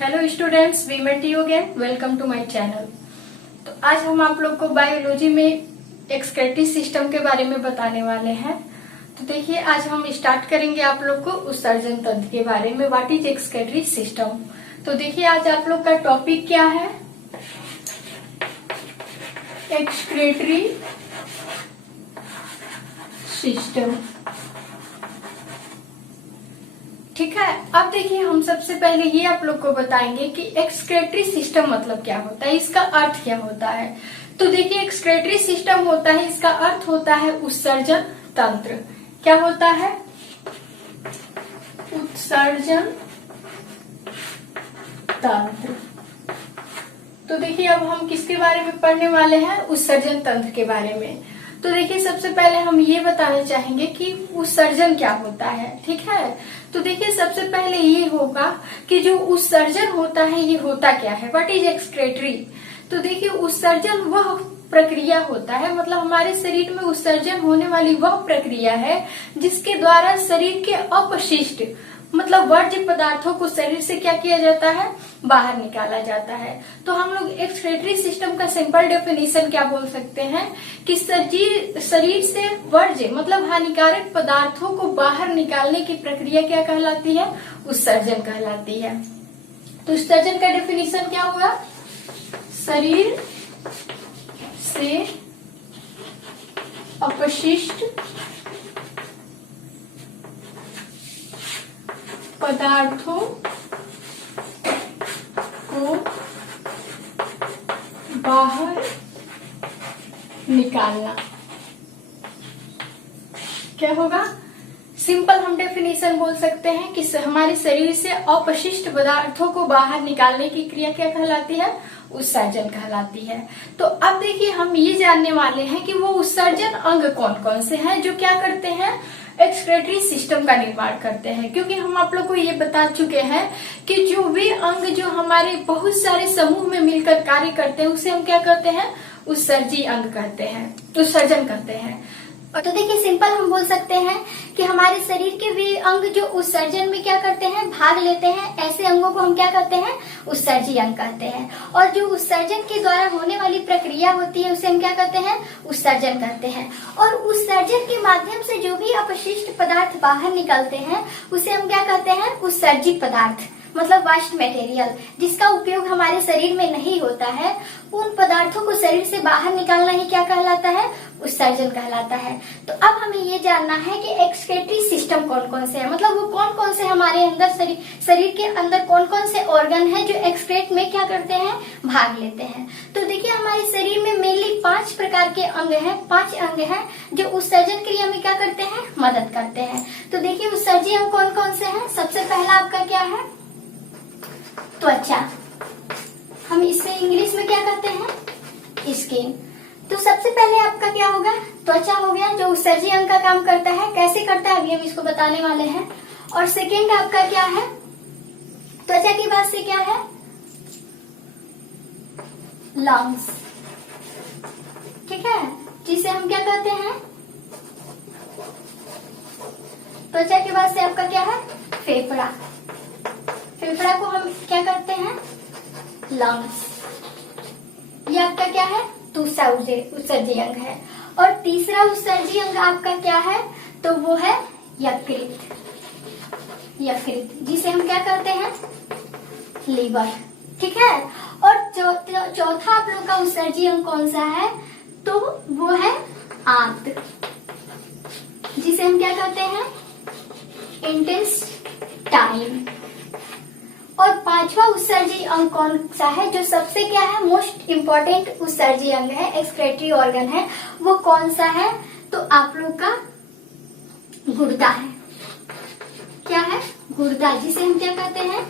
Hello students, we met you again. Welcome to my channel. तो आज हम आप लोग को बायोलॉजी में एक्सक्रीटरी सिस्टम के बारे में बताने वाले हैं। तो देखिए, आज हम स्टार्ट करेंगे आप लोग को उत्सर्जन तंत्र के बारे में। What is excretory system. तो देखिए, आज आप लोग का टॉपिक क्या है, एक्सक्रीटरी सिस्टम। ठीक है। अब देखिए, हम सबसे पहले ये आप लोग को बताएंगे कि एक्सक्रीटरी सिस्टम मतलब क्या होता है, इसका अर्थ क्या होता है। तो देखिए, एक्सक्रीटरी सिस्टम होता है, इसका अर्थ होता है उत्सर्जन तंत्र। क्या होता है? उत्सर्जन तंत्र। तो देखिए, अब हम किसके बारे में पढ़ने वाले हैं? उत्सर्जन तंत्र के बारे में। तो देखिए, सबसे पहले हम ये बताना चाहेंगे कि उत्सर्जन क्या होता है। ठीक है। तो देखिए, सबसे पहले ये होगा कि जो उत्सर्जन होता है ये होता क्या है, व्हाट इज एक्सक्रीटरी। तो देखिए, उत्सर्जन वह प्रक्रिया होता है, मतलब हमारे शरीर में उत्सर्जन होने वाली वह प्रक्रिया है जिसके द्वारा शरीर के अपशिष्ट मतलब वर्ज्य पदार्थों को शरीर से क्या किया जाता है, बाहर निकाला जाता है। तो हम लोग एक्सक्रीटरी सिस्टम का सिंपल डेफिनेशन क्या बोल सकते हैं कि शरीर से वर्ज्य मतलब हानिकारक पदार्थों को बाहर निकालने की प्रक्रिया क्या कहलाती है, उत्सर्जन कहलाती है। तो उत्सर्जन का डेफिनेशन क्या हुआ, शरीर से अपशिष्ट पदार्थों को बाहर निकालना। क्या होगा? सिंपल हम डेफिनेशन बोल सकते हैं कि हमारे शरीर से अपशिष्ट पदार्थों को बाहर निकालने की क्रिया क्या कहलाती है, उत्सर्जन कहलाती है। तो अब देखिए, हम ये जानने वाले हैं कि वो उत्सर्जन अंग कौन कौन से हैं जो क्या करते हैं, एक्सक्रीटरी सिस्टम का निर्माण करते हैं। क्योंकि हम आप लोग को ये बता चुके हैं कि जो वे अंग जो हमारे बहुत सारे समूह में मिलकर कार्य करते हैं उसे हम क्या कहते हैं, उत्सर्जी अंग कहते हैं, उत्सर्जन कहते हैं। और तो देखिए, सिंपल हम बोल सकते हैं कि हमारे शरीर के वे अंग जो उत्सर्जन में क्या करते हैं, भाग लेते हैं, ऐसे अंगों को हम क्या कहते हैं, उत्सर्जी अंग कहते हैं। और जो उत्सर्जन के द्वारा होने वाली प्रक्रिया होती है उसे हम क्या कहते हैं, उत्सर्जन कहते हैं। और उत्सर्जन के माध्यम से जो भी अपशिष्ट पदार्थ बाहर निकलते हैं उसे हम क्या कहते हैं, उत्सर्जित पदार्थ मतलब वेस्ट मटेरियल, जिसका उपयोग हमारे शरीर में नहीं होता है, उन पदार्थों को शरीर से बाहर निकालना ही क्या कहलाता है, उत्सर्जन कहलाता है। तो अब हमें ये जानना है कि एक्सक्रीटरी सिस्टम कौन कौन से है, मतलब वो कौन कौन से हमारे अंदर शरीर के अंदर कौन कौन से ऑर्गन है जो एक्सक्रीट में क्या करते हैं, भाग लेते हैं। तो देखिए, हमारे शरीर में मेनली 5 प्रकार के अंग हैं, 5 अंग हैं जो उत्सर्जन क्रिया में क्या करते हैं, मदद करते हैं। तो देखिए, उत्सर्जी अंग कौन कौन से हैं। सबसे पहला आपका क्या है, त्वचा। हम इससे इंग्लिश में क्या कहते हैं, स्किन। तो सबसे पहले आपका क्या होगा, त्वचा हो गया जो उत्सर्जी अंग का काम करता है। कैसे करता है अभी हम इसको बताने वाले हैं। और सेकेंड आपका क्या है, त्वचा के बाद से क्या है, लंग्स। ठीक है, जिसे हम क्या कहते हैं, त्वचा के बाद से आपका क्या है, फेफड़ा। फेफड़ा को हम क्या करते हैं, लंग्स। ये आपका क्या है, दूसरा उत्सर्जी अंग है। और तीसरा उत्सर्जी अंग आपका क्या है, तो वो है यकृत। यकृत जिसे हम क्या करते हैं, लीवर। ठीक है। और चौथा आप लोग का उत्सर्जी अंग कौन सा है, तो वो है आंत, जिसे हम क्या कहते हैं, इंटेस्टाइन। और 5वां उत्सर्जी अंग कौन सा है, जो सबसे क्या है, मोस्ट इम्पोर्टेंट उत्सर्जी अंग है, एक्सक्रीटरी ऑर्गन है, वो कौन सा है, तो आप लोग का गुर्दा है। क्या है, गुर्दा, जिसे हम क्या कहते हैं,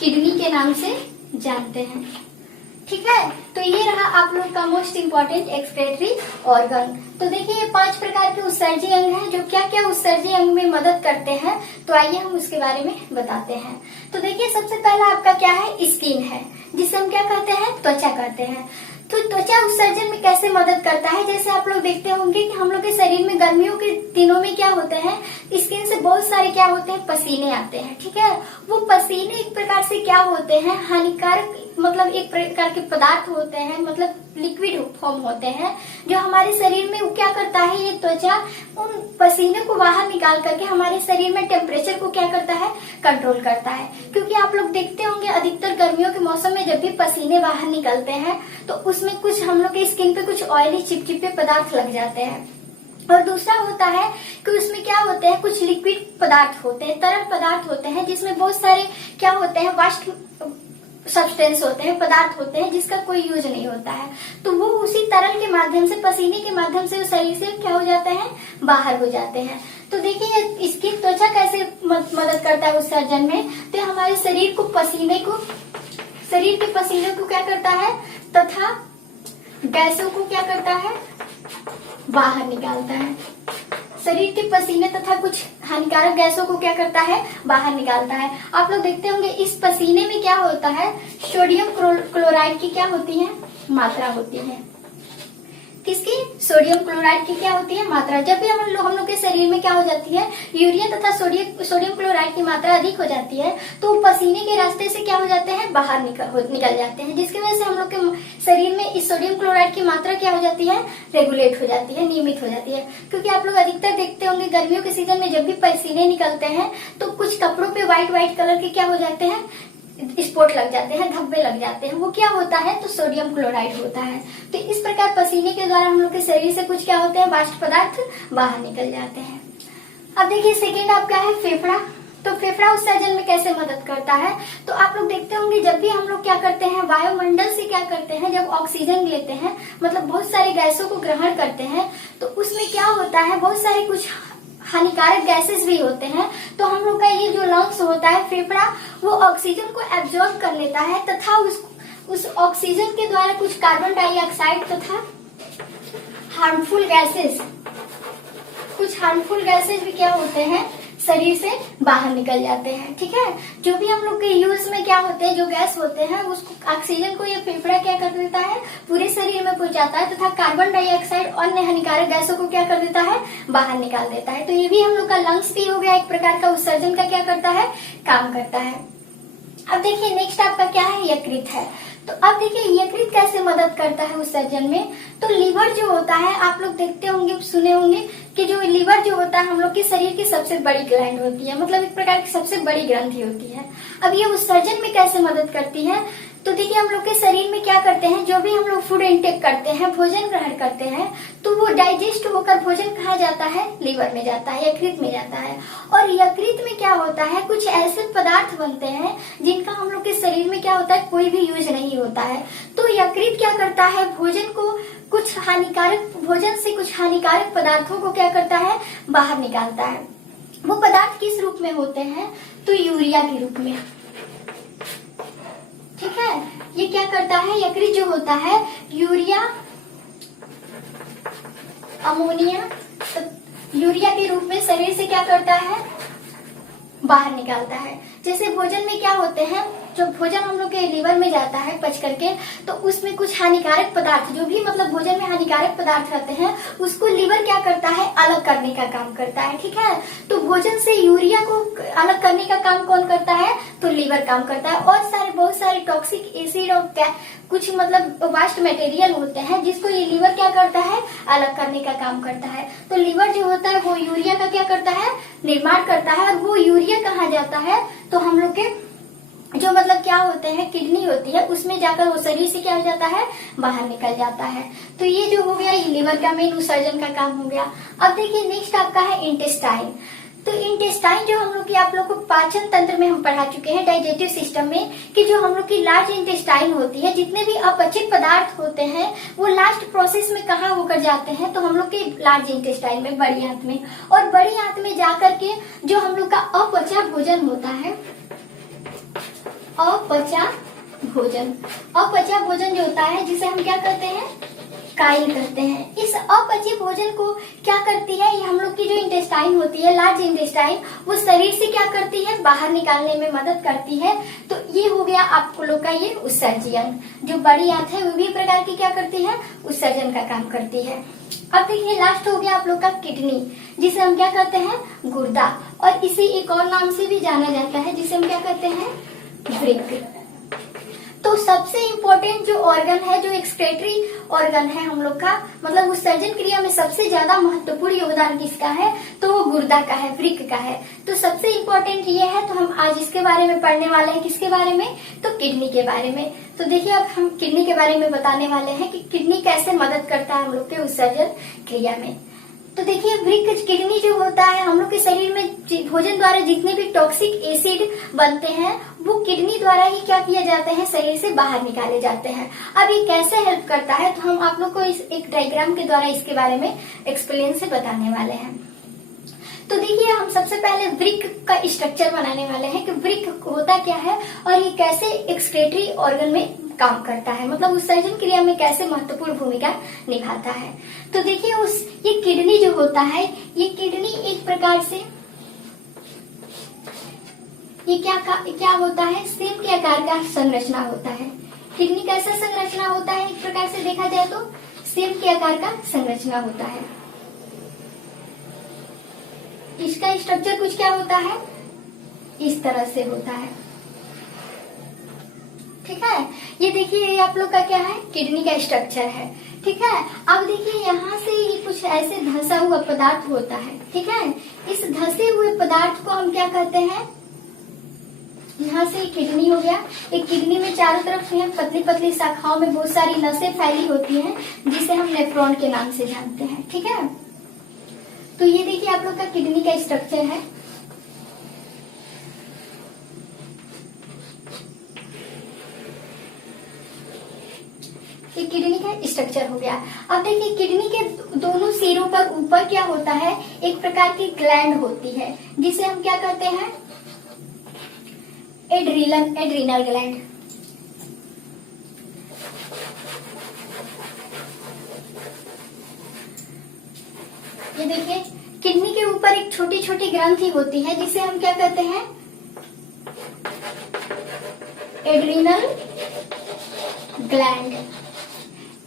किडनी के नाम से जानते हैं। ठीक है। तो ये रहा आप लोग का मोस्ट इम्पोर्टेंट एक्सक्रीटरी ऑर्गन। तो देखिए, ये 5 प्रकार के उत्सर्जी अंग हैं जो क्या क्या उत्सर्जी अंग में मदद करते हैं। तो आइए हम उसके बारे में बताते हैं। तो देखिए, सबसे पहला आपका क्या है, स्किन है, जिसे हम क्या कहते हैं, त्वचा कहते हैं। तो त्वचा उत्सर्जन में कैसे मदद करता है, जैसे आप लोग देखते होंगे कि हम लोग के शरीर में गर्मियों के दिनों में क्या होते हैं, स्किन से बहुत सारे क्या होते हैं, पसीने आते हैं। ठीक है, वो पसीने एक प्रकार से क्या होते हैं, हानिकारक मतलब एक प्रकार के पदार्थ होते हैं, मतलब लिक्विड फॉर्म होते हैं, जो हमारे शरीर में वो क्या करता है, ये त्वचा उन पसीने को बाहर निकाल करके हमारे शरीर में टेम्परेचर को क्या करता है, कंट्रोल करता है। क्योंकि आप लोग देखते होंगे अधिकतर गर्मियों के मौसम में जब भी पसीने बाहर निकलते हैं तो उसमें कुछ हम लोग के स्किन पे कुछ ऑयली चिपचिपे पदार्थ लग जाते हैं। और दूसरा होता है कि उसमें क्या होते हैं, कुछ लिक्विड पदार्थ होते हैं, तरल पदार्थ होते हैं, जिसमें बहुत सारे क्या होते हैं, वाष्प सब्सटेंस होते हैं, पदार्थ होते हैं जिसका कोई यूज नहीं होता है। तो वो उसी तरल के माध्यम से, पसीने के माध्यम से शरीर से क्या हो जाते हैं, बाहर हो जाते हैं। तो देखिए इसकी त्वचा कैसे मदद करता है उत्सर्जन में, तो हमारे शरीर के पसीने को क्या करता है तथा गैसों को क्या करता है, बाहर निकालता है। शरीर के पसीने तथा कुछ हानिकारक गैसों को क्या करता है, बाहर निकालता है। आप लोग देखते होंगे इस पसीने में क्या होता है, सोडियम क्लोराइड की क्या होती है, मात्रा होती है। किसकी, सोडियम क्लोराइड की क्या होती है, मात्रा। जब भी हम लोग के शरीर में क्या हो जाती है, यूरिया तथा सोडियम क्लोराइड की मात्रा अधिक हो जाती है, तो पसीने के रास्ते से क्या हो जाते हैं, बाहर निकल जाते हैं, जिसकी वजह से हम लोग के शरीर में इस सोडियम क्लोराइड की मात्रा क्या हो जाती है, रेगुलेट हो जाती है, नियमित हो जाती है। क्योंकि आप लोग अधिकतर देखते होंगे गर्मियों के सीजन में जब भी पसीने निकलते हैं तो कुछ कपड़ों पे व्हाइट कलर के क्या हो जाते हैं, स्पॉट लग जाते हैं, धब्बे लग जाते हैं। वो क्या होता है, तो सोडियम क्लोराइड होता है। तो इस प्रकार पसीने के द्वारा हम लोग के शरीर से कुछ क्या होते हैं, वाष्प पदार्थ बाहर निकल जाते हैं। अब देखिए सेकेंड आप क्या है, फेफड़ा। तो फेफड़ा उत्सर्जन में कैसे मदद करता है, तो आप लोग देखते होंगे जब भी हम लोग क्या करते हैं, वायुमंडल से क्या करते हैं, जब ऑक्सीजन लेते हैं, मतलब बहुत सारी गैसों को ग्रहण करते हैं, तो उसमें क्या होता है, बहुत सारे कुछ हानिकारक गैसेस भी होते हैं। तो हम लोग का ये जो लंग्स होता है, फेफड़ा, वो ऑक्सीजन को एब्जॉर्ब कर लेता है तथा उस ऑक्सीजन के द्वारा कुछ कार्बन डाइऑक्साइड तथा कुछ हार्मफुल गैसेस भी क्या होते हैं, शरीर से बाहर निकल जाते हैं। ठीक है, जो भी हम लोग के यूज में क्या होते हैं, जो गैस होते हैं, उसको ऑक्सीजन को ये फेफड़ा क्या कर देता है, पूरे शरीर में पहुंचाता है तथा कार्बन डाइऑक्साइड और अन्य हानिकारक गैसों को क्या कर देता है, बाहर निकाल देता है। तो ये भी हम लोग का लंग्स भी हो गया, एक प्रकार का उत्सर्जन का क्या करता है, काम करता है। अब देखिए नेक्स्ट आपका क्या है, यकृत है। तो अब देखिए यकृत कैसे मदद करता है उत्सर्जन में। तो लीवर जो होता है, आप लोग देखते होंगे, सुने होंगे कि जो लीवर जो होता है हम लोग के शरीर की सबसे बड़ी ग्लैंड होती है, मतलब एक प्रकार की सबसे बड़ी ग्रंथि होती है। अब ये उत्सर्जन में कैसे मदद करती है, तो देखिए हम लोग के शरीर में क्या करते हैं, जो भी हम लोग फूड इंटेक करते हैं, भोजन ग्रहण करते हैं, तो वो डाइजेस्ट होकर भोजन कहाँ जाता है, लीवर में जाता है, यकृत में जाता है। और यकृत में क्या होता है, कुछ ऐसे पदार्थ बनते हैं जिनका हम लोग के शरीर में क्या होता है, कोई भी यूज नहीं होता है। तो यकृत क्या करता है, भोजन से कुछ हानिकारक पदार्थों को क्या करता है, बाहर निकालता है। वो पदार्थ किस रूप में होते हैं, तो यूरिया के रूप में। ठीक है, ये क्या करता है, यकृत जो होता है, यूरिया, अमोनिया, यूरिया के रूप में शरीर से क्या करता है, बाहर निकालता है। जैसे भोजन में क्या होते हैं, जो भोजन हम लोग के लीवर में जाता है पच करके, तो उसमें कुछ हानिकारक पदार्थ, जो भी मतलब भोजन में हानिकारक पदार्थ रहते हैं, उसको लीवर क्या करता है, अलग करने का काम करता है। ठीक है, तो भोजन से यूरिया को अलग करने का काम कौन करता है, तो लीवर काम करता है। और बहुत सारे टॉक्सिक एसिड और कुछ मतलब वास्ट मटेरियल होते हैं जिसको ये लीवर क्या करता है, अलग करने का काम करता है। तो लीवर जो होता है वो यूरिया का क्या करता है, निर्माण करता है। और वो यूरिया कहाँ जाता है, तो हम लोग के जो मतलब क्या होते हैं, किडनी होती है, उसमें जाकर वो शरीर से क्या हो जाता है, बाहर निकल जाता है। तो ये जो हो गया, ये लीवर का मेन उत्सर्जन का काम हो गया। अब देखिए नेक्स्ट आपका है इंटेस्टाइन। तो इंटेस्टाइन जो हम लोग की, आप लोग को पाचन तंत्र में हम पढ़ा चुके हैं, डाइजेस्टिव सिस्टम में, कि जो हम लोग की लार्ज इंटेस्टाइन होती है, जितने भी अपचित पदार्थ होते हैं वो लास्ट प्रोसेस में कहाँ होकर जाते हैं, तो हम लोग के लार्ज इंटेस्टाइन में, बड़ी आंत में। और बड़ी आंत में जाकर के जो हम लोग का अपचा भोजन होता है, अपचा भोजन जो होता है, जिसे हम क्या करते हैं, काइल कहते हैं। इस अपचय भोजन को क्या करती है, ये हम लोग की जो इंटेस्टाइन होती है, लार्ज इंटेस्टाइन, वो शरीर से क्या करती है, बाहर निकालने में मदद करती है। तो ये हो गया आप लोग का ये उत्सर्जी अंग। जो बड़ी आंत है वो भी प्रकार की क्या करती है, उत्सर्जन का काम करती है। अब देखिए लास्ट हो गया आप लोग का किडनी, जिसे हम क्या कहते हैं, गुर्दा, और इसे एक और नाम से भी जाना जाता है जिसे हम क्या कहते हैं, वृक्क। तो सबसे इम्पोर्टेंट जो ऑर्गन है, जो एक्सक्रीटरी ऑर्गन है हम लोग का, मतलब उत्सर्जन क्रिया में सबसे ज्यादा महत्वपूर्ण योगदान किसका है, तो वो गुर्दा का है, वृक्क का है। तो सबसे इम्पोर्टेंट ये है, तो हम आज इसके बारे में पढ़ने वाले हैं। किसके बारे में, तो किडनी के बारे में। तो देखिए अब हम किडनी के बारे में बताने वाले हैं कि किडनी कैसे मदद करता है हम लोग के उत्सर्जन क्रिया में। तो देखिए वृक्क, किडनी जो होता है, हम लोग के शरीर में भोजन द्वारा जितने भी टॉक्सिक एसिड बनते हैं वो किडनी द्वारा ही क्या किया जाते हैं, शरीर से बाहर निकाले जाते हैं। अब ये कैसे हेल्प करता है, तो हम आप लोग को इस एक डायग्राम के द्वारा इसके बारे में एक्सप्लेन से बताने वाले हैं। तो देखिए हम सबसे पहले वृक्क का स्ट्रक्चर बनाने वाले हैं कि वृक्क होता क्या है और ये कैसे एक्सक्रीटरी ऑर्गन में काम करता है, मतलब उत्सर्जन क्रिया में कैसे महत्वपूर्ण भूमिका निभाता है। तो देखिए ये किडनी जो होता है, ये किडनी एक प्रकार से ये क्या होता है, सेम के आकार का संरचना होता है। किडनी कैसा संरचना होता है, एक प्रकार से देखा जाए तो सेम के आकार का संरचना होता है। इसका स्ट्रक्चर कुछ क्या होता है, इस तरह से होता है, ठीक है। ये देखिए ये आप लोग का क्या है, किडनी का स्ट्रक्चर है, ठीक है। अब देखिए यहाँ से ये कुछ ऐसे धंसा हुआ पदार्थ होता है, ठीक है। इस धंसे हुए पदार्थ को हम क्या कहते हैं, यहाँ से किडनी हो गया। एक किडनी में चारों तरफ पतली पतली शाखाओं में बहुत सारी नसें फैली होती हैं, जिसे हम नेफ्रॉन के नाम से जानते हैं, ठीक है। तो ये देखिए आप लोग का किडनी का स्ट्रक्चर है। ये किडनी का स्ट्रक्चर हो गया। अब देखिए किडनी के दोनों सिरों पर ऊपर क्या होता है, एक प्रकार की ग्लैंड होती है जिसे हम क्या कहते हैं, एड्रीनल ग्लैंड। ये देखिए किडनी के ऊपर एक छोटी छोटी ग्रंथि होती है जिसे हम क्या कहते हैं, एड्रीनल ग्लैंड।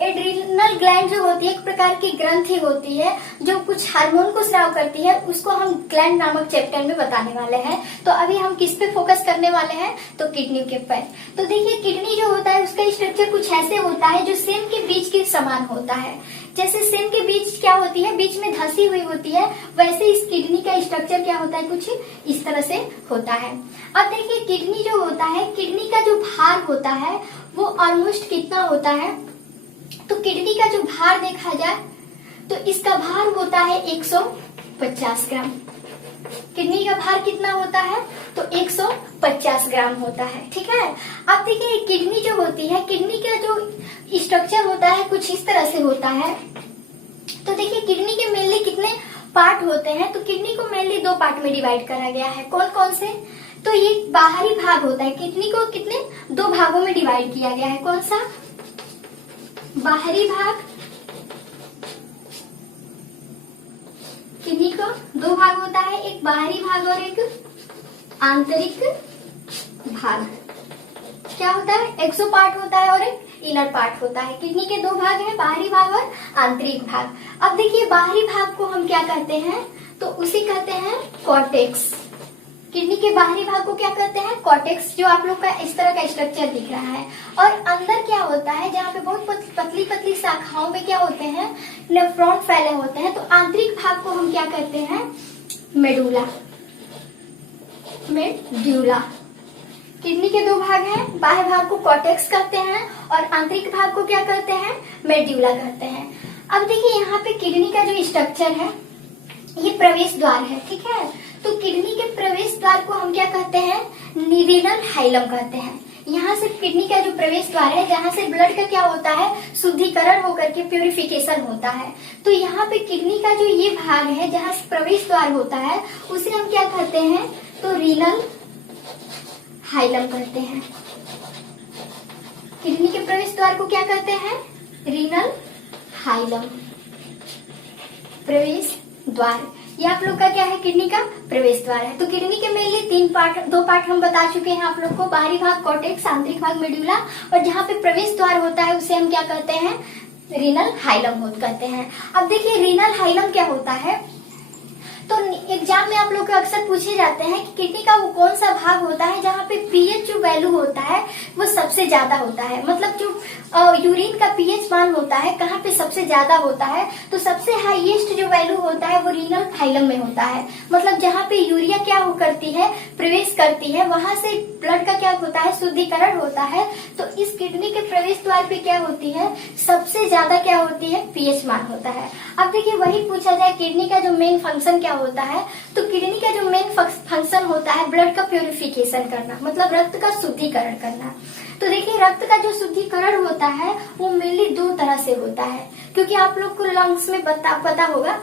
एड्रीनल ग्लैंड जो होती है एक प्रकार की ग्रंथि होती है जो कुछ हार्मोन को स्राव करती है, उसको हम ग्लैंड नामक चैप्टर में बताने वाले हैं। तो अभी हम किस पे फोकस करने वाले हैं, तो किडनी के ऊपर। तो देखिए किडनी जो होता है उसका स्ट्रक्चर कुछ ऐसे होता है जो सेम के बीज के समान होता है। जैसे सेम के बीज क्या होती है, बीच में धंसी हुई होती है, वैसे इस किडनी का स्ट्रक्चर क्या होता है, कुछ इस तरह से होता है। अब देखिए किडनी जो होता है, किडनी का जो भार होता है वो ऑलमोस्ट कितना होता है, तो किडनी का जो भार देखा जाए तो इसका भार होता है 150 ग्राम। किडनी का भार कितना होता है, तो 150 ग्राम होता है, ठीक है। अब देखिए किडनी जो होती है, किडनी का जो स्ट्रक्चर होता है कुछ इस तरह से होता है। तो देखिए किडनी के मेनली कितने पार्ट होते हैं, तो किडनी को मेनली 2 पार्ट में डिवाइड करा गया है। कौन कौन से, तो ये बाहरी भाग होता है, किडनी को कितने 2 भागों में डिवाइड किया गया है। कौन सा, बाहरी भाग। किडनी को 2 भाग होता है, एक बाहरी भाग और एक आंतरिक भाग। क्या होता है, 100 पार्ट होता है और एक इनर पार्ट होता है। किडनी के 2 भाग हैं, बाहरी भाग और आंतरिक भाग। अब देखिए बाहरी भाग को हम क्या कहते हैं, तो उसे कहते हैं कॉर्टेक्स। किडनी के बाहरी भाग को क्या कहते हैं, कॉर्टेक्स, जो आप लोग का इस तरह का स्ट्रक्चर दिख रहा है। और अंदर क्या होता है, जहाँ पे बहुत पतली पतली शाखाओं में क्या होते हैं, नेफ्रॉन फैले होते हैं। तो आंतरिक भाग को हम क्या कहते हैं, मेडुला। किडनी के 2 भाग हैं, बाह्य भाग को कॉर्टेक्स कहते हैं और आंतरिक भाग को क्या कहते हैं, मेडुला कहते हैं। अब देखिए यहाँ पे किडनी का जो स्ट्रक्चर है ये प्रवेश द्वार है, ठीक है। तो किडनी के प्रवेश द्वार को हम क्या कहते हैं, रीनल हाइलम कहते हैं। यहाँ से किडनी का जो प्रवेश द्वार है, जहाँ से ब्लड का क्या होता है, शुद्धिकरण होकर के प्यूरिफिकेशन होता है। तो यहाँ पे किडनी का जो ये भाग है जहाँ से प्रवेश द्वार होता है उसे हम क्या कहते हैं, तो रीनल हाइलम कहते हैं। किडनी के प्रवेश द्वार को क्या कहते हैं, रीनल हाइलम, प्रवेश द्वार। ये आप लोग का क्या है, किडनी का प्रवेश द्वार है। तो किडनी के मेनली दो पार्ट हम बता चुके हैं आप लोग को, बाहरी भाग कॉर्टेक्स, आंतरिक भाग मेडुला, और जहाँ पे प्रवेश द्वार होता है उसे हम क्या कहते हैं, रीनल हाइलम कहते हैं। अब देखिए रीनल हाइलम क्या होता है, तो एग्जाम में आप लोग को अक्सर पूछे जाते हैं कि किडनी का वो कौन सा भाग होता है जहाँ पे पीएच जो वैल्यू होता है वो सबसे ज्यादा होता है, मतलब जो यूरिन का पीएच मान होता है कहाँ पे सबसे ज्यादा होता है, तो सबसे हाईएस्ट जो वैल्यू होता है वो रीनल हाइलम में होता है। मतलब जहाँ पे यूरिया क्या करती है, प्रवेश करती है, वहां से ब्लड का क्या होता है, शुद्धिकरण होता है। तो इस किडनी के प्रवेश द्वार पे क्या होती है, सबसे ज्यादा क्या होती है, पीएच मान होता है। अब देखिए वही पूछा जाए किडनी का जो मेन फंक्शन क्या होता है, तो किडनी का जो मेन फंक्शन होता है ब्लड का प्यूरिफिकेशन करना, मतलब रक्त का शुद्धिकरण करना। तो देखिए रक्त का जो शुद्धिकरण होता है वो मेनली दो तरह से होता है, क्योंकि आप लोग को लंग्स में पता होगा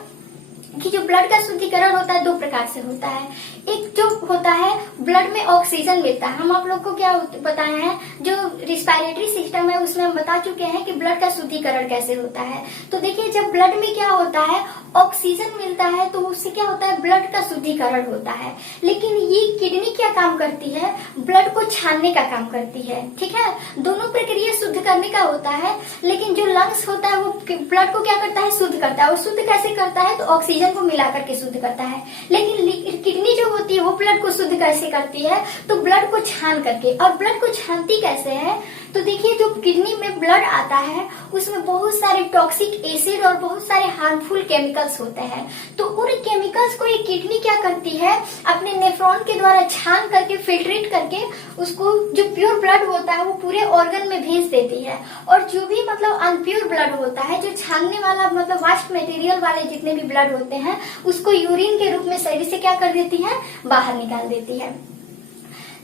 कि जो ब्लड का शुद्धिकरण होता है दो प्रकार से होता है। एक जो होता है ब्लड में ऑक्सीजन मिलता है, हम आप लोग को क्या बताया है, जो रिस्पायरेटरी सिस्टम है उसमें हम बता चुके हैं कि ब्लड का शुद्धिकरण कैसे होता है। तो देखिए जब ब्लड में क्या होता है, ऑक्सीजन मिलता है तो उससे क्या होता है, ब्लड का शुद्धिकरण होता है। लेकिन ये किडनी क्या काम करती है, ब्लड को छानने का काम करती है, ठीक है। दोनों प्रक्रिया शुद्ध करने का होता है, लेकिन जो लंग्स होता है वो ब्लड को क्या करता है, शुद्ध करता है। और शुद्ध कैसे करता है, तो ऑक्सीजन को मिलाकर के शुद्ध करता है। लेकिन किडनी जो होती है वो ब्लड को शुद्ध कैसे करती है, तो ब्लड को छान करके। और ब्लड को छानती कैसे है, तो देखिए जो किडनी में ब्लड आता है उसमें बहुत सारे टॉक्सिक एसिड और बहुत सारे हार्मफुल केमिकल्स होते हैं। तो उन केमिकल्स को ये किडनी क्या करती है, अपने नेफ्रॉन के द्वारा छान करके फिल्ट्रेट करके उसको जो प्योर ब्लड होता है वो पूरे ऑर्गन में भेज देती है। और जो भी मतलब अनप्योर ब्लड होता है, जो छानने वाला मतलब वास्ट मटेरियल वाले जितने भी ब्लड होते हैं उसको यूरिन के रूप में शरीर से क्या कर देती है, बाहर निकाल देती है।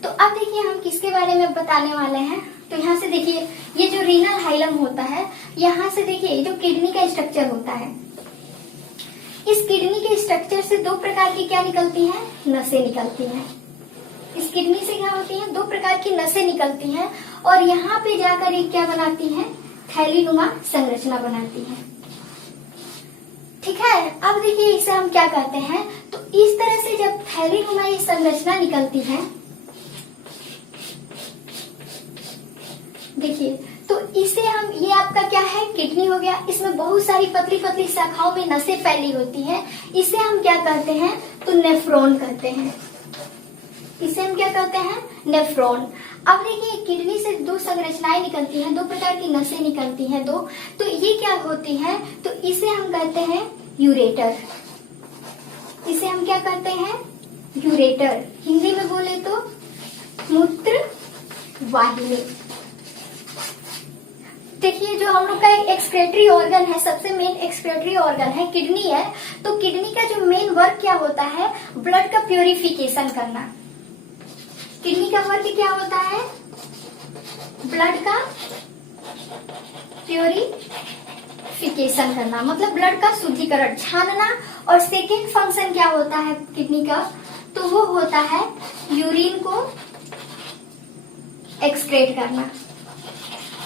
तो अब देखिए हम किसके बारे में बताने वाले हैं। तो यहाँ से देखिए ये जो रीनल हाइलम होता है, यहाँ से देखिए जो किडनी का स्ट्रक्चर होता है, इस किडनी के स्ट्रक्चर से दो प्रकार की क्या निकलती हैं, नसें निकलती हैं। इस किडनी से क्या होती है, दो प्रकार की नसें निकलती हैं और यहाँ पे जाकर ये क्या बनाती हैं, थैलीनुमा संरचना बनाती है, ठीक है। अब देखिए इसे हम क्या कहते हैं, तो इस तरह से जब थैलीनुमा ये संरचना निकलती है, देखिए तो इसे हम, ये आपका क्या है, किडनी हो गया, इसमें बहुत सारी पतली पतली शाखाओं में नसें फैली होती हैं, इसे हम क्या कहते हैं, तो नेफ्रॉन कहते हैं। इसे हम क्या कहते हैं, नेफ्रॉन। अब देखिए किडनी से दो संरचनाएं निकलती हैं, दो प्रकार की नसें निकलती हैं दो, तो ये क्या होती हैं, तो इसे हम कहते हैं यूरेटर। इसे हम क्या कहते हैं, यूरेटर। हिंदी में बोले तो मूत्र वाहिनी। देखिए जो हम लोग का एक्सक्रेटरी ऑर्गन है, सबसे मेन एक्सक्रेटरी ऑर्गन है, किडनी है। तो किडनी का जो मेन वर्क क्या होता है, ब्लड का प्यूरिफिकेशन करना। किडनी का वर्क क्या होता है, ब्लड का प्यूरिफिकेशन करना, मतलब ब्लड का शुद्धिकरण, छानना। और सेकेंड फंक्शन क्या होता है किडनी का, तो वो होता है यूरिन को एक्सक्रेट करना।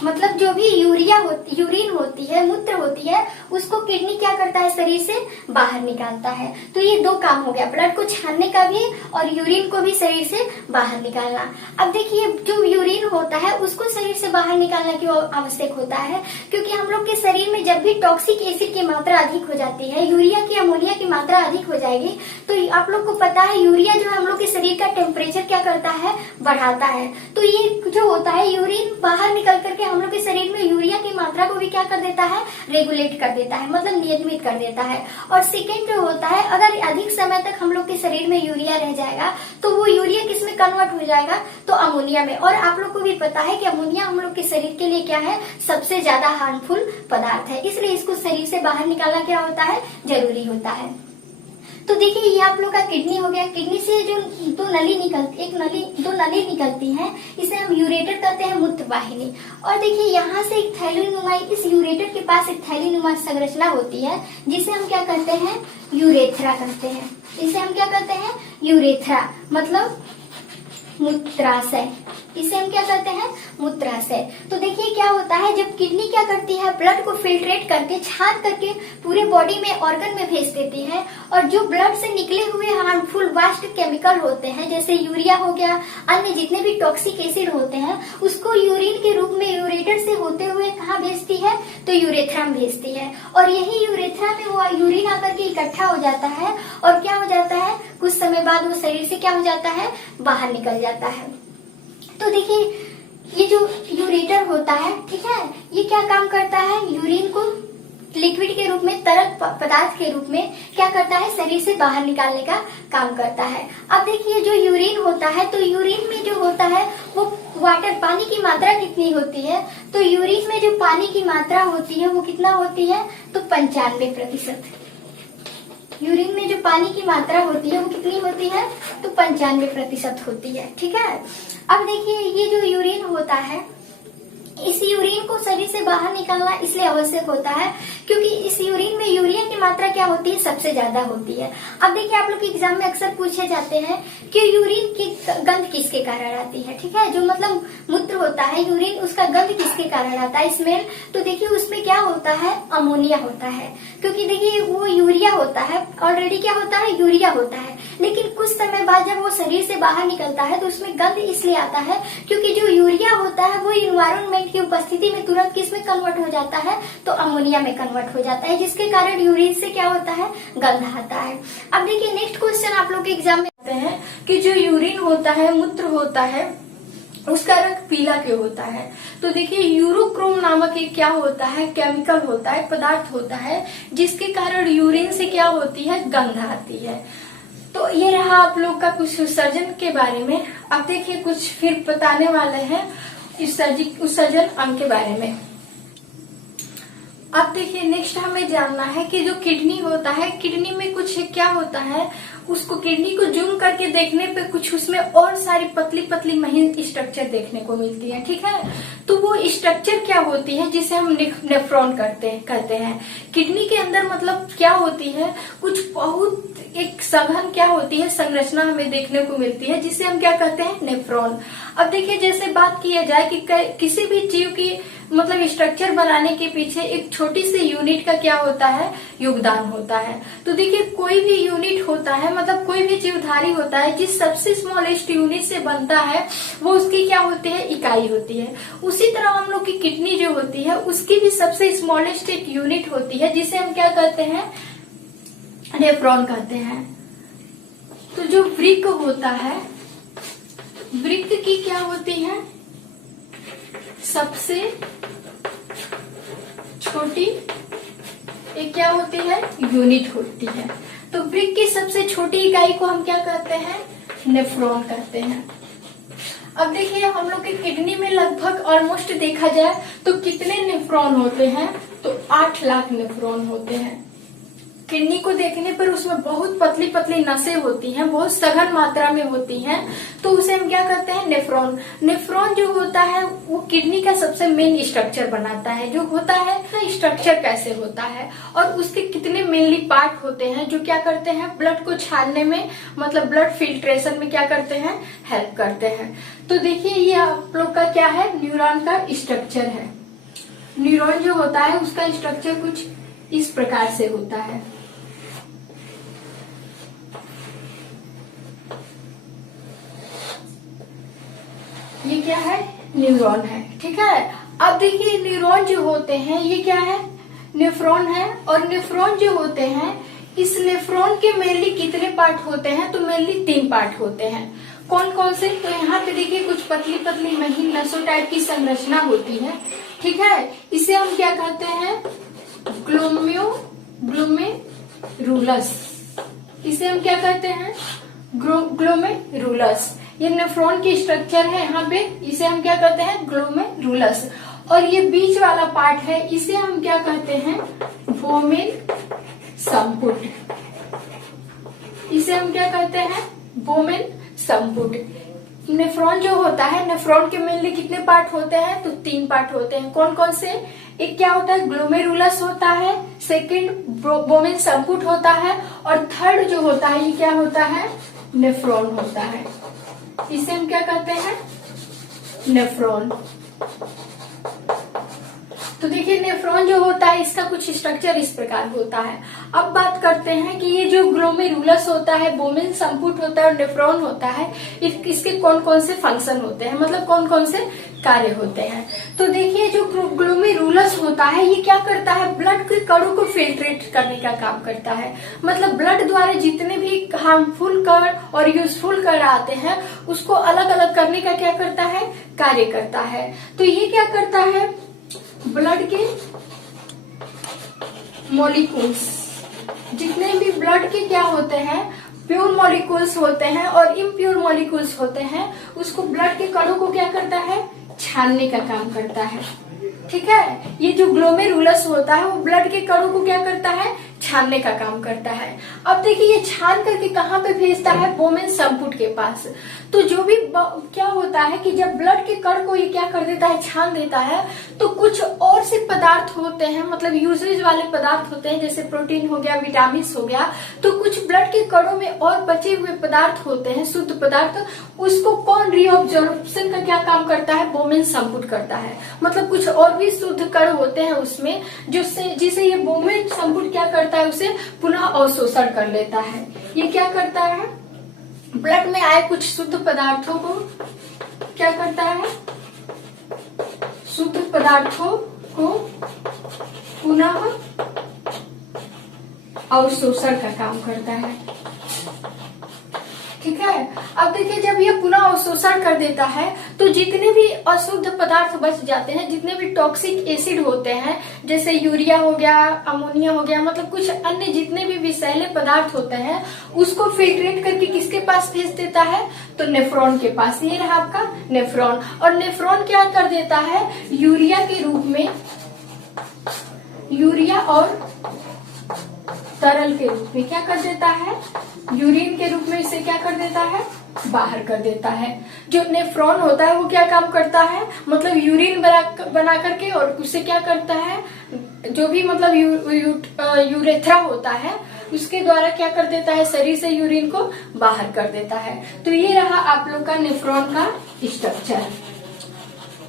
मतलब जो भी यूरिन होती है, मूत्र होती है, उसको किडनी क्या करता है, शरीर से बाहर निकालता है। तो ये दो काम हो गया, ब्लड को छानने का भी और यूरिन को भी शरीर से बाहर निकालना। अब देखिए जो यूरिन होता है उसको शरीर से बाहर निकालना क्यों आवश्यक होता है, क्योंकि हम लोग के शरीर में जब भी टॉक्सिक एसिड की मात्रा अधिक हो जाती है, यूरिया की अमोनिया की मात्रा अधिक हो जाएगी, तो आप लोग को पता है यूरिया जो हम लोग के शरीर का टेम्परेचर क्या करता है, बढ़ाता है। तो ये जो होता है यूरिन बाहर निकल करके हम लोग के शरीर में यूरिया की मात्रा को भी क्या कर देता है, रेगुलेट कर देता है, मतलब नियमित कर देता है। और सेकेंड जो होता है, अगर अधिक समय तक हम लोग के शरीर में यूरिया रह जाएगा तो वो यूरिया किस में कन्वर्ट हो जाएगा, तो अमोनिया में। और आप लोग को भी पता है कि अमोनिया हम लोग के शरीर के लिए क्या है, सबसे ज्यादा हार्मफुल पदार्थ है, इसलिए इसको शरीर से बाहर निकालना क्या होता है, जरूरी होता है। तो देखिए ये आप लोग का किडनी हो गया। किडनी से जो दो नली निकलती हैं, इसे हम यूरेटर कहते हैं, मूत्र वाहिनी। और देखिए यहाँ से एक थैलीनुमा, इस यूरेटर के पास एक थैलीनुमा संरचना होती है जिसे हम क्या कहते हैं, यूरेथ्रा कहते हैं। इसे हम क्या कहते हैं, यूरेथ्रा, मतलब मूत्राशय। इसे हम क्या कहते हैं, मूत्राशय। तो देखिए क्या होता है, जब किडनी क्या करती है, ब्लड को फिल्ट्रेट करके छान करके पूरे बॉडी में ऑर्गन में भेज देती है, और जो ब्लड से निकले हुए हार्मफुल वास्ट केमिकल होते हैं, जैसे यूरिया हो गया, अन्य जितने भी टॉक्सिक एसिड होते हैं, उसको यूरिन के रूप में यूरेटर से होते हुए कहाँ भेजती है, तो यूरेथ्रा में भेजती है। और यही यूरेथ्रा में वो यूरिन आकर के इकट्ठा हो जाता है, और क्या हो जाता है, कुछ समय बाद वो शरीर से क्या हो जाता है, बाहर निकल जाता है। तो देखिए ये जो यूरेटर होता है, ठीक है, ये क्या काम करता है, यूरिन को लिक्विड के रूप में, तरल पदार्थ के रूप में क्या करता है, शरीर से बाहर निकालने का काम करता है। अब देखिए जो यूरिन होता है, तो यूरिन में जो होता है वो वाटर, पानी की मात्रा कितनी होती है, तो यूरिन में जो पानी की मात्रा होती है वो कितना होती है, तो 95%। यूरिन में जो पानी की मात्रा होती है वो कितनी होती है, तो 95% होती है, ठीक है। अब देखिए ये जो यूरिन होता है, इस यूरिन को शरीर से बाहर निकालना इसलिए आवश्यक होता है क्योंकि इस यूरिन में यूरिया की मात्रा क्या होती है, सबसे ज्यादा होती है। अब देखिए आप लोग के एग्जाम में अक्सर पूछे जाते हैं कि यूरिन की गंध किसके कारण आती है, ठीक है, जो मतलब मूत्र होता है यूरिन, उसका गंध किसके कारण आता है, स्मेल। तो देखिए उसमें क्या होता है, अमोनिया होता है, क्योंकि देखिए वो यूरिया होता है, ऑलरेडी क्या होता है, यूरिया होता है, लेकिन कुछ समय बाद जब वो शरीर से बाहर निकलता है तो उसमें गंध इसलिए आता है क्योंकि जो यूरिया होता है वो इन्वायरमेंट की उपस्थिति में तुरंत किस में कन्वर्ट हो जाता है, तो अमोनिया में कन्वर्ट हो जाता है, जिसके कारण यूरिन से क्या होता है, गंध आता है। अब देखिए नेक्स्ट क्वेश्चन आप लोग के एग्जाम में आते हैं कि जो यूरिन होता है, मूत्र होता है, उसका रंग पीला क्यों होता है। तो देखिए यूरोक्रोम नामक एक क्या होता है, केमिकल होता है, पदार्थ होता है, जिसके कारण यूरिन से क्या होती है, गंध आती है। तो ये रहा आप लोग का कुछ उत्सर्जन के बारे में। अब देखिए कुछ फिर बताने वाले हैं उत्सर्जन अंग के बारे में। अब देखिए नेक्स्ट हमें जानना है कि जो किडनी होता है, किडनी में कुछ क्या होता है, उसको किडनी को जूम करके देखने पे कुछ उसमें और सारी पतली पतली महीन स्ट्रक्चर देखने को मिलती है, ठीक है। तो वो स्ट्रक्चर क्या होती है, जिसे हम नेफ्रॉन कहते हैं। किडनी के अंदर मतलब क्या होती है, कुछ बहुत एक सघन क्या होती है, संरचना हमें देखने को मिलती है, जिसे हम क्या कहते हैं, नेफ्रॉन। अब देखिए जैसे बात किया जाए कि किसी भी जीव की मतलब स्ट्रक्चर बनाने के पीछे एक छोटी सी यूनिट का क्या होता है, योगदान होता है। तो देखिए कोई भी यूनिट होता है, मतलब कोई भी जीवधारी होता है, जिस सबसे स्मॉलेस्ट यूनिट से बनता है वो उसकी क्या होती है, इकाई होती है। उसी तरह हम लोग की किडनी जो होती है उसकी भी सबसे स्मॉलेस्ट एक यूनिट होती है, जिसे हम क्या कहते हैं, नेफ्रॉन कहते हैं। तो जो वृक्क होता है, वृक्क की क्या होती है, सबसे छोटी एक क्या होती है, यूनिट होती है। तो वृक्क की सबसे छोटी इकाई को हम क्या कहते हैं, नेफ्रॉन कहते हैं। अब देखिए हम लोग के किडनी में लगभग ऑलमोस्ट देखा जाए तो कितने नेफ्रॉन होते हैं, तो 8 लाख नेफ्रॉन होते हैं। किडनी को देखने पर उसमें बहुत पतली पतली नसें होती हैं, बहुत सघन मात्रा में होती हैं, तो उसे हम क्या कहते हैं, नेफ्रॉन। नेफ्रॉन जो होता है वो किडनी का सबसे मेन स्ट्रक्चर बनाता है। जो होता है स्ट्रक्चर कैसे होता है और उसके कितने मेनली पार्ट होते हैं जो क्या करते हैं, ब्लड को छानने में, मतलब ब्लड फिल्ट्रेशन में क्या करते हैं, हेल्प करते हैं। तो देखिए ये आप लोग का क्या है, न्यूरॉन का स्ट्रक्चर है। न्यूरॉन जो होता है उसका स्ट्रक्चर कुछ इस प्रकार से होता है। ये क्या है, न्यूरॉन है, ठीक है। अब देखिए न्यूरॉन जो होते हैं ये क्या है, नेफ्रॉन है। और नेफ्रॉन जो होते हैं, इस नेफ्रॉन के मेनली कितने पार्ट होते हैं, तो मेनली 3 पार्ट होते हैं। कौन कौन से, तो यहाँ पे देखिए कुछ पतली पतली महीन नसों टाइप की संरचना होती है, ठीक है। इसे हम क्या कहते हैं, ग्लोमेरुलस। इसे हम क्या कहते हैं, ग्लोमेरुलस। ये नेफ्रॉन की स्ट्रक्चर है यहाँ पे, इसे हम क्या कहते हैं, ग्लोमेरुलस। और ये बीच वाला पार्ट है, इसे हम क्या कहते हैं, वोमेन संपुट। इसे हम क्या कहते हैं, वोमेन संपुट। नेफ्रॉन जो होता है, नेफ्रॉन के मेनली कितने पार्ट होते हैं, तो 3 पार्ट होते हैं। कौन कौन से, एक क्या होता है, ग्लोमेरुलस होता है, सेकंड वोमेन संपुट होता है, और थर्ड जो होता है ये क्या होता है, नेफ्रॉन होता है। इसे हम क्या कहते हैं, नेफ्रॉन। तो देखिए नेफ्रॉन जो होता है इसका कुछ स्ट्रक्चर इस प्रकार होता है। अब बात करते हैं कि ये जो ग्लोमेरुलस होता है, बोमेन संपुट होता है और नेफ्रॉन होता है, इसके कौन कौन से फंक्शन होते हैं, मतलब कौन कौन से कार्य होते हैं। तो देखिए जो ग्लोमेरुलस होता है ये क्या करता है, ब्लड के कणों को फिल्ट्रेट करने का काम करता है। मतलब ब्लड द्वारा जितने भी हार्मफुल कण और यूजफुल कण आते हैं उसको अलग अलग करने का क्या करता है, कार्य करता है। तो ये क्या करता है, ब्लड के मॉलिक्यूल्स, जितने भी ब्लड के क्या होते हैं, प्योर मॉलिक्यूल्स होते हैं और इम्प्योर मॉलिक्यूल्स होते हैं, उसको ब्लड के कणों को क्या करता है, छानने का काम करता है। ठीक है, ये जो ग्लोमेरुलस होता है वो ब्लड के कणों को क्या करता है, छानने का काम करता है। अब देखिए ये छान करके कहाँ पे भेजता है, बोमेन संपुट के पास। तो जो भी क्या होता है कि जब ब्लड के कण को ये क्या कर देता है, छान देता है, तो कुछ और से पदार्थ होते हैं, मतलब यूजेज वाले पदार्थ होते हैं, जैसे प्रोटीन हो गया, विटामिन हो गया, तो कुछ ब्लड के कणों में और बचे हुए पदार्थ होते हैं, शुद्ध पदार्थ, उसको कौन रीअब्जॉर्प्शन का क्या काम करता है, बोमेन संपुट करता है। मतलब कुछ और भी शुद्ध कण होते हैं उसमें जिसे ये बोमेन संपुट क्या करता है, उसे पुनः अवशोषण कर लेता है। ये क्या करता है, ब्लड में आए कुछ शुद्ध पदार्थों को क्या करता है, शुद्ध पदार्थों को पुनः अवशोषण का काम करता है। ठीक है, अब देखिए जब ये पुनः अवशोषण कर देता है तो जितने भी अशुद्ध पदार्थ बच जाते हैं, जितने भी टॉक्सिक एसिड होते हैं, जैसे यूरिया हो गया, अमोनिया हो गया, मतलब कुछ अन्य जितने भी विषैले पदार्थ होते हैं, उसको फिल्ट्रेट करके किसके पास भेज देता है, तो नेफ्रॉन के पास। ये रहा आपका नेफ्रॉन। और नेफ्रॉन क्या कर देता है, यूरिया के रूप में, यूरिया और तरल के रूप में क्या कर देता है, यूरिन के रूप में इसे क्या कर देता है, बाहर कर देता है। जो नेफ्रॉन होता है वो क्या काम करता है, मतलब यूरिन बना करके और उसे क्या करता है, जो भी मतलब यूरेथ्रा होता है उसके द्वारा क्या कर देता है, शरीर से यूरिन को बाहर कर देता है। तो ये रहा आप लोग का नेफ्रॉन का स्ट्रक्चर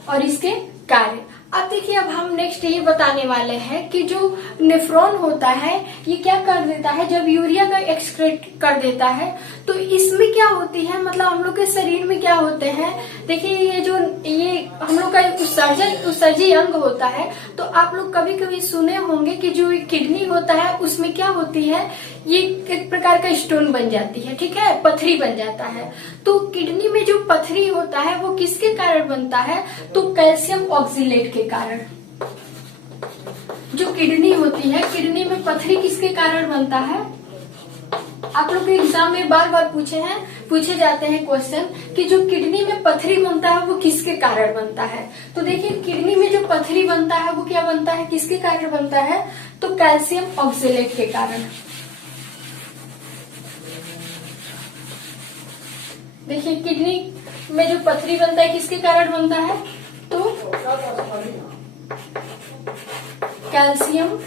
और इसके कार्य। अब देखिए अब हम नेक्स्ट ये बताने वाले हैं कि जो नेफ्रॉन होता है ये क्या कर देता है, जब यूरिया का एक्सक्रेट कर देता है तो इसमें क्या होती है, मतलब हम लोग के शरीर में क्या होते हैं, देखिए ये हम लोग का उत्सर्जी अंग होता है। तो आप लोग कभी कभी सुने होंगे कि जो किडनी होता है उसमें क्या होती है, ये एक प्रकार का स्टोन बन जाती है। ठीक है, पथरी बन जाता है। तो किडनी में जो पथरी होता है वो किसके कारण बनता है, तो कैल्शियम ऑक्सीलेट के कारण। जो किडनी होती है, किडनी में पथरी किसके कारण बनता है, आप लोग के एग्जाम में बार बार पूछे जाते हैं क्वेश्चन कि जो किडनी में पथरी बनता है वो किसके कारण बनता है। तो देखिए किडनी में जो पथरी बनता है वो क्या बनता है, किसके कारण बनता है, तो कैल्शियम ऑक्सीलेट के कारण। देखिए किडनी में जो पथरी बनता है किसके कारण बनता है, तो कैल्शियम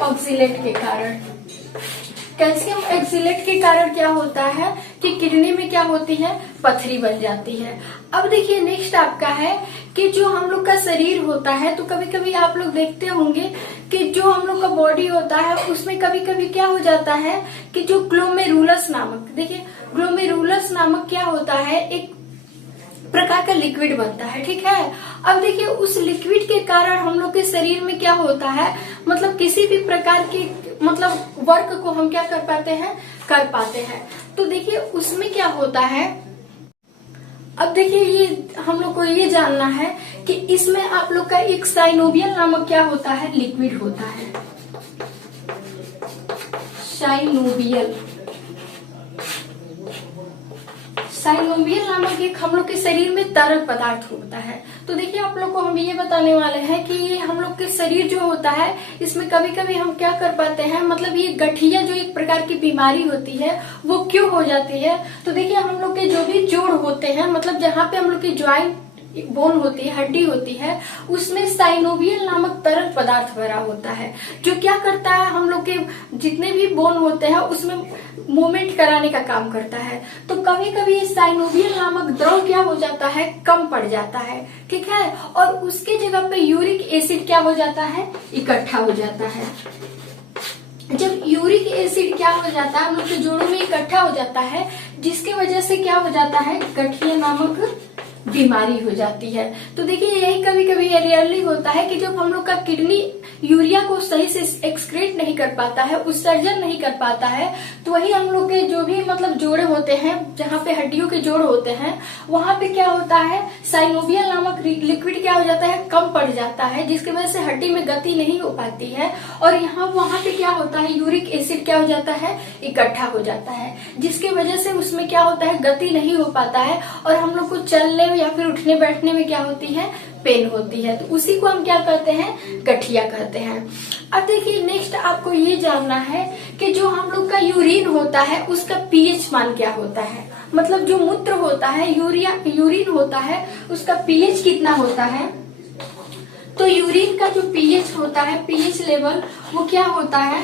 ऑक्सीलेट के कारण। कैल्शियम ऑक्सीलेट के कारण क्या होता है कि किडनी में क्या होती है, पथरी बन जाती है। अब देखिए नेक्स्ट आपका है कि जो हम लोग का शरीर होता है, तो कभी कभी आप लोग देखते होंगे कि जो हम लोग का बॉडी होता है उसमें कभी कभी क्या हो जाता है कि जो ग्लोमेरुलस नामक, देखिए ग्लोमेरुलस नामक क्या होता है, एक प्रकार का लिक्विड बनता है। ठीक है, अब देखिए उस लिक्विड के कारण हम लोग के शरीर में क्या होता है, मतलब किसी भी प्रकार की मतलब वर्क को हम क्या कर पाते हैं। तो देखिए उसमें क्या होता है, अब देखिए ये हम लोग को ये जानना है कि इसमें आप लोग का एक साइनोवियल नामक क्या होता है, लिक्विड होता है। साइनोवियल नामक एक हम लोग के शरीर में तरल पदार्थ होता है। तो देखिए आप लोग को हम ये बताने वाले हैं कि ये हम लोग के शरीर जो होता है इसमें कभी कभी हम क्या कर पाते हैं, मतलब ये गठिया जो एक प्रकार की बीमारी होती है वो क्यों हो जाती है। तो देखिए हम लोग के जो भी जोड़ होते हैं, मतलब जहाँ पे हम लोग की ज्वाइंट बोन होती है, हड्डी होती है, उसमें साइनोवियल नामक तरल पदार्थ भरा होता है, जो क्या करता है, हम लोग के जितने भी बोन होते हैं उसमें मूवमेंट कराने का काम करता है। तो कभी कभी ये साइनोवियल नामक द्रव क्या हो जाता है, कम पड़ जाता है, ठीक है, और उसके जगह पे यूरिक एसिड क्या हो जाता है, इकट्ठा हो जाता है। जब यूरिक एसिड क्या हो जाता है, हम लोग के जोड़ों में इकट्ठा हो जाता है, जिसकी वजह से क्या हो जाता है, गठिया नामक बीमारी हो जाती है। तो देखिए यही कभी कभी रेयरली होता है कि जब हम लोग का किडनी यूरिया को सही से एक्सक्रीट नहीं कर पाता है, उत्सर्जन नहीं कर पाता है, तो वही हम लोग के जो भी मतलब जोड़े होते हैं, जहाँ पे हड्डियों के जोड़ होते हैं, वहां पे क्या होता है, साइनोवियल नामक लिक्विड क्या हो जाता है, कम पड़ जाता है, जिसकी वजह से हड्डी में गति नहीं हो पाती है, और यहाँ वहां पे क्या होता है, यूरिक एसिड क्या हो जाता है, इकट्ठा हो जाता है, जिसकी वजह से उसमें क्या होता है, गति नहीं हो पाता है, और हम लोग को चलने या फिर उठने बैठने में क्या होती है, पेन होती है। तो उसी को हम क्या कहते हैं, गठिया कहते हैं। अब देखिए नेक्स्ट आपको ये जानना है कि जो हम लोग का यूरिन होता है उसका पीएच मान क्या होता है, मतलब जो मूत्र होता है, यूरिन होता है, उसका पीएच कितना होता है। तो यूरिन का जो पीएच होता है, पीएच लेवल, वो क्या होता है,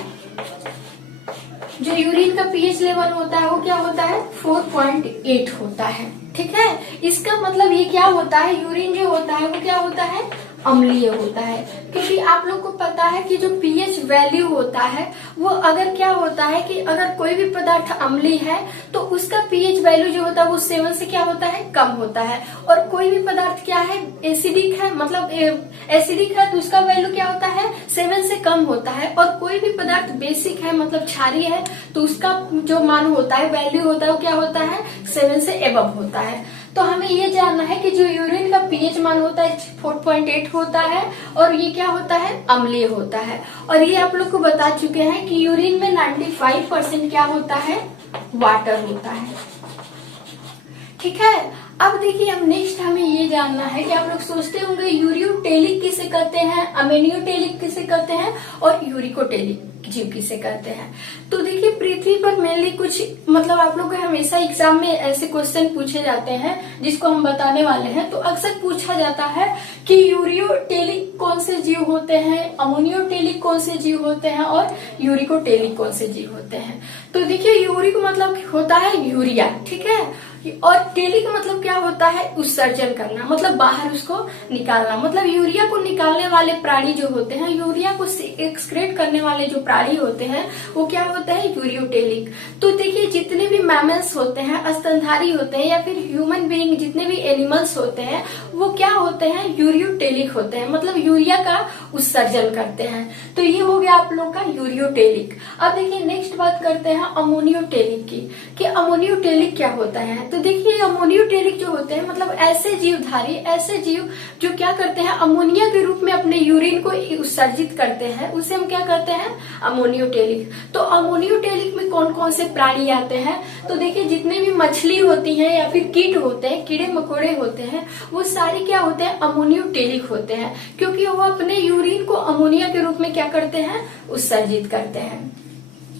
जो यूरिन का पीएच लेवल होता है वो क्या होता है, 4.8 होता है, ठीक है। इसका मतलब ये क्या होता है, यूरिन जो होता है वो क्या होता है, अम्लीय होता है, क्योंकि आप लोग को पता है कि जो पीएच वैल्यू होता है वो अगर क्या होता है कि अगर कोई भी पदार्थ अम्लीय है तो उसका पीएच वैल्यू जो होता है वो 7 से क्या होता है, कम होता है, और कोई भी पदार्थ क्या है, एसिडिक है, मतलब एसिडिक है तो उसका वैल्यू क्या होता है, 7 से कम होता है, और कोई भी पदार्थ बेसिक है मतलब क्षारीय है तो उसका जो मान होता है, वैल्यू होता है, वो क्या होता है, 7 से एबव होता है। तो हमें ये जानना है कि जो यूरिन का पीएच मान होता है 4.8 होता है, और ये क्या होता है, अम्लीय होता है, और ये आप लोग को बता चुके हैं कि यूरिन में 95% क्या होता है, वाटर होता है, ठीक है। अब देखिए अब नेक्स्ट हमें ये जानना है कि आप लोग सोचते होंगे यूरियोटेलिक किसे कहते हैं, अमेनियोटेलिक किसे कहते हैं, और यूरिकोटेलिक जीव किसे कहते हैं। तो देखिए पृथ्वी पर मेनली कुछ मतलब आप लोग को हमेशा एग्जाम में ऐसे क्वेश्चन पूछे जाते हैं जिसको हम बताने वाले हैं। तो अक्सर पूछा जाता है कि यूरियोटेलिक कौन से जीव होते हैं, अमोनियोटेलिक कौन से जीव होते हैं, और यूरिकोटेलिक कौन से जीव होते हैं। तो देखिए यूरिक मतलब होता है यूरिया, ठीक है, और टेलिक मतलब क्या होता है, उत्सर्जन करना, मतलब बाहर उसको निकालना, मतलब यूरिया को निकालने वाले प्राणी जो होते हैं, यूरिया को एक्सक्रेट करने वाले जो प्राणी होते हैं वो क्या होता है, यूरियोटेलिक। तो देखिए जितने भी मैमल्स होते हैं, स्तनधारी होते हैं, या फिर ह्यूमन बीइंग जितने भी एनिमल्स होते हैं वो क्या होते हैं, यूरियोटेलिक होते हैं, मतलब यूरिया का उत्सर्जन करते हैं। तो ये हो गया आप लोग का यूरियोटेलिक। अब देखिए नेक्स्ट बात करते हैं अमोनियोटेलिक की, कि अमोनियोटेलिक क्या होता है। तो देखिए अमोनियोटेलिक जो होते हैं मतलब ऐसे जीवधारी, ऐसे जीव जो क्या करते हैं, अमोनिया के रूप में अपने यूरिन को उत्सर्जित करते हैं, उसे हम क्या कहते हैं, अमोनियोटेलिक। तो अमोनियोटेलिक में कौन कौन से प्राणी आते हैं। तो देखिए जितने भी मछली होती हैं या फिर कीट होते हैं, कीड़े मकोड़े होते हैं, वो सारे क्या होते हैं, अमोनियोटेलिक होते हैं, क्योंकि वो अपने यूरिन को अमोनिया के रूप में क्या करते हैं, उत्सर्जित करते हैं।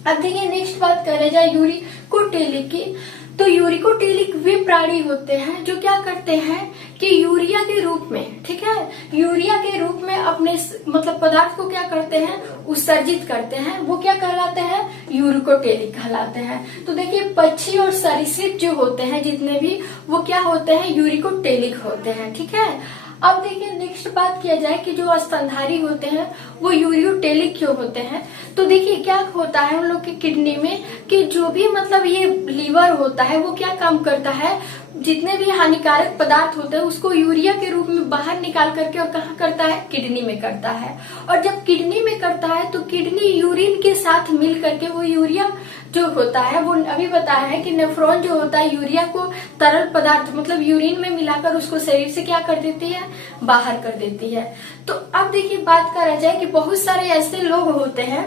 अब देखिए नेक्स्ट बात करें जाए यूरिकोटेलिक की। तो यूरिकोटेलिक वे प्राणी होते हैं जो क्या करते हैं कि यूरिया के रूप में, ठीक है, यूरिया के रूप में अपने मतलब पदार्थ को क्या करते हैं, उत्सर्जित करते हैं, वो क्या कहलाते हैं, यूरिकोटेलिक कहलाते हैं। तो देखिए पक्षी और सरीसृप जो होते हैं जितने भी, वो क्या होते हैं, यूरिकोटेलिक होते हैं, ठीक है। अब देखिए नेक्स्ट बात किया जाए कि जो स्तनधारी होते हैं वो यूरियोटेलिक क्यों होते हैं। तो देखिए क्या होता है उन लोग की किडनी में कि जो भी मतलब ये लीवर होता है वो क्या काम करता है, जितने भी हानिकारक पदार्थ होते हैं उसको यूरिया के रूप में बाहर निकाल करके और कहाँ करता है, किडनी में करता है। और जब किडनी में करता है तो किडनी यूरिन के साथ मिल करके वो यूरिया जो होता है, वो अभी बताया है कि नेफ्रॉन जो होता है यूरिया को तरल पदार्थ मतलब यूरिन में मिलाकर उसको शरीर से क्या कर देती है, बाहर कर देती है। तो अब देखिए बात करा जाए कि बहुत सारे ऐसे लोग होते हैं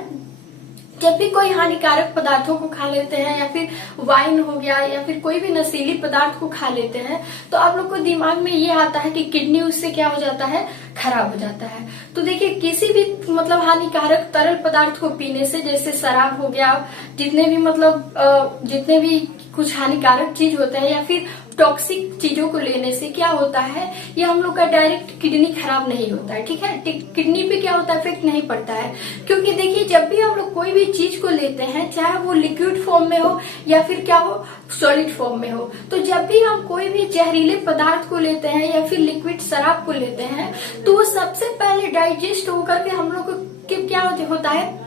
जब भी कोई हानिकारक पदार्थों को खा लेते हैं या फिर वाइन हो गया या फिर कोई भी नशीली पदार्थ को खा लेते हैं तो आप लोग को दिमाग में ये आता है कि किडनी उससे क्या हो जाता है, खराब हो जाता है। तो देखिए किसी भी मतलब हानिकारक तरल पदार्थ को पीने से, जैसे शराब हो गया, जितने भी मतलब जितने भी कुछ हानिकारक चीज होते हैं, या फिर टॉक्सिक चीजों को लेने से क्या होता है, ये हम लोग का डायरेक्ट किडनी खराब नहीं होता है, ठीक है। किडनी पे क्या होता है, इफेक्ट नहीं पड़ता है। क्योंकि देखिए जब भी हम लोग कोई भी चीज को लेते हैं, चाहे वो लिक्विड फॉर्म में हो या फिर क्या हो, सॉलिड फॉर्म में हो, तो जब भी हम कोई भी जहरीले पदार्थ को लेते हैं या फिर लिक्विड शराब को लेते हैं, तो वो सबसे पहले डाइजेस्ट होकर के हम लोग को क्या होता है,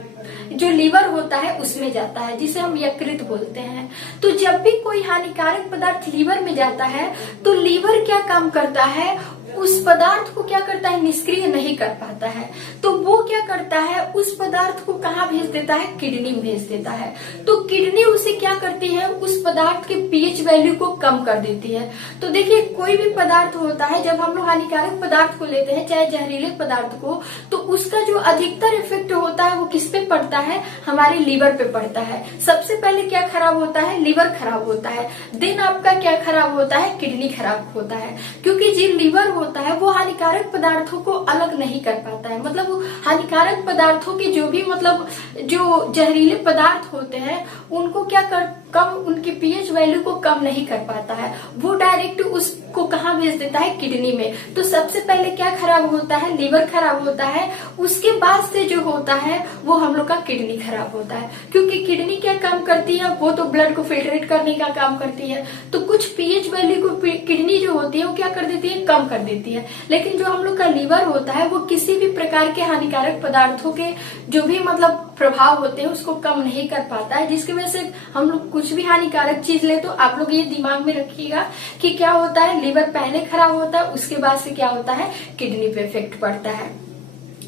जो लीवर होता है उसमें जाता है, जिसे हम यकृत बोलते हैं। तो जब भी कोई हानिकारक पदार्थ लीवर में जाता है, तो लीवर क्या काम करता है, उस पदार्थ को क्या करता है, निष्क्रिय नहीं कर पाता है। तो वो क्या करता है, उस पदार्थ को कहाँ भेज देता है, किडनी में भेज देता है। तो किडनी उसे क्या करती है, उस पदार्थ के पीएच वैल्यू को कम कर देती है। तो देखिए कोई भी पदार्थ होता है, जब हम लोग हानिकारक पदार्थ को लेते हैं, चाहे जहरीले पदार्थ को, तो उसका जो अधिकतर इफेक्ट होता है वो किस पे पड़ता है, हमारे लीवर पे पड़ता है। सबसे पहले क्या खराब होता है, लीवर खराब होता है। देन आपका क्या खराब होता है, किडनी खराब होता है। क्योंकि जो लीवर होता है वो हानिकारक पदार्थों को अलग नहीं कर पाता है। मतलब वो हानिकारक पदार्थों के जो भी मतलब जो जहरीले पदार्थ होते हैं उनको क्या कर कम उनकी पीएच वैल्यू को कम नहीं कर पाता है, वो डायरेक्ट उसको कहाँ भेज देता है, किडनी में। तो सबसे पहले क्या खराब होता है, लीवर खराब होता है। उसके बाद से जो होता है वो हम लोग का किडनी खराब होता है। क्योंकि किडनी क्या काम करती है, वो तो ब्लड को फिल्ट्रेट करने का काम करती है। तो कुछ पीएच वैल्यू को किडनी जो होती है वो क्या कर देती है, कम कर देती है। लेकिन जो हम लोग का लीवर होता है वो किसी भी प्रकार के हानिकारक पदार्थों के जो भी मतलब प्रभाव होते हैं उसको कम नहीं कर पाता है, जिसकी वजह से हम लोग कुछ भी हानिकारक चीज ले तो आप लोग ये दिमाग में रखिएगा कि क्या होता है, लीवर पहले खराब होता है, उसके बाद से क्या होता है, किडनी पे इफेक्ट पड़ता है।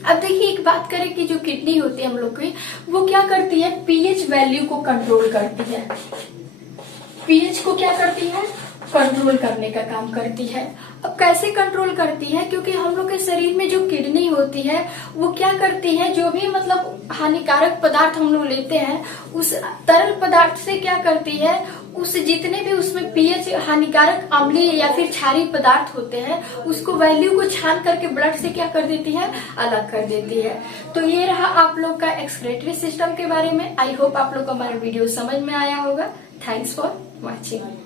अब देखिए एक बात करें कि जो किडनी होती है हम लोग की, वो क्या करती है, पीएच वैल्यू को कंट्रोल करती है। पीएच को क्या करती है, कंट्रोल करने का काम करती है। अब कैसे कंट्रोल करती है, क्योंकि हम लोग के शरीर में जो किडनी होती है वो क्या करती है, जो भी मतलब हानिकारक पदार्थ हम लोग लेते हैं उस तरल पदार्थ से क्या करती है, उस जितने भी उसमें पीएच हानिकारक अम्लीय या फिर क्षारीय पदार्थ होते हैं उसको वैल्यू को छान करके ब्लड से क्या कर देती है, अलग कर देती है। तो ये रहा आप लोग का एक्सक्रीटरी सिस्टम के बारे में। आई होप आप लोग को हमारा वीडियो समझ में आया होगा। Thanks for watching.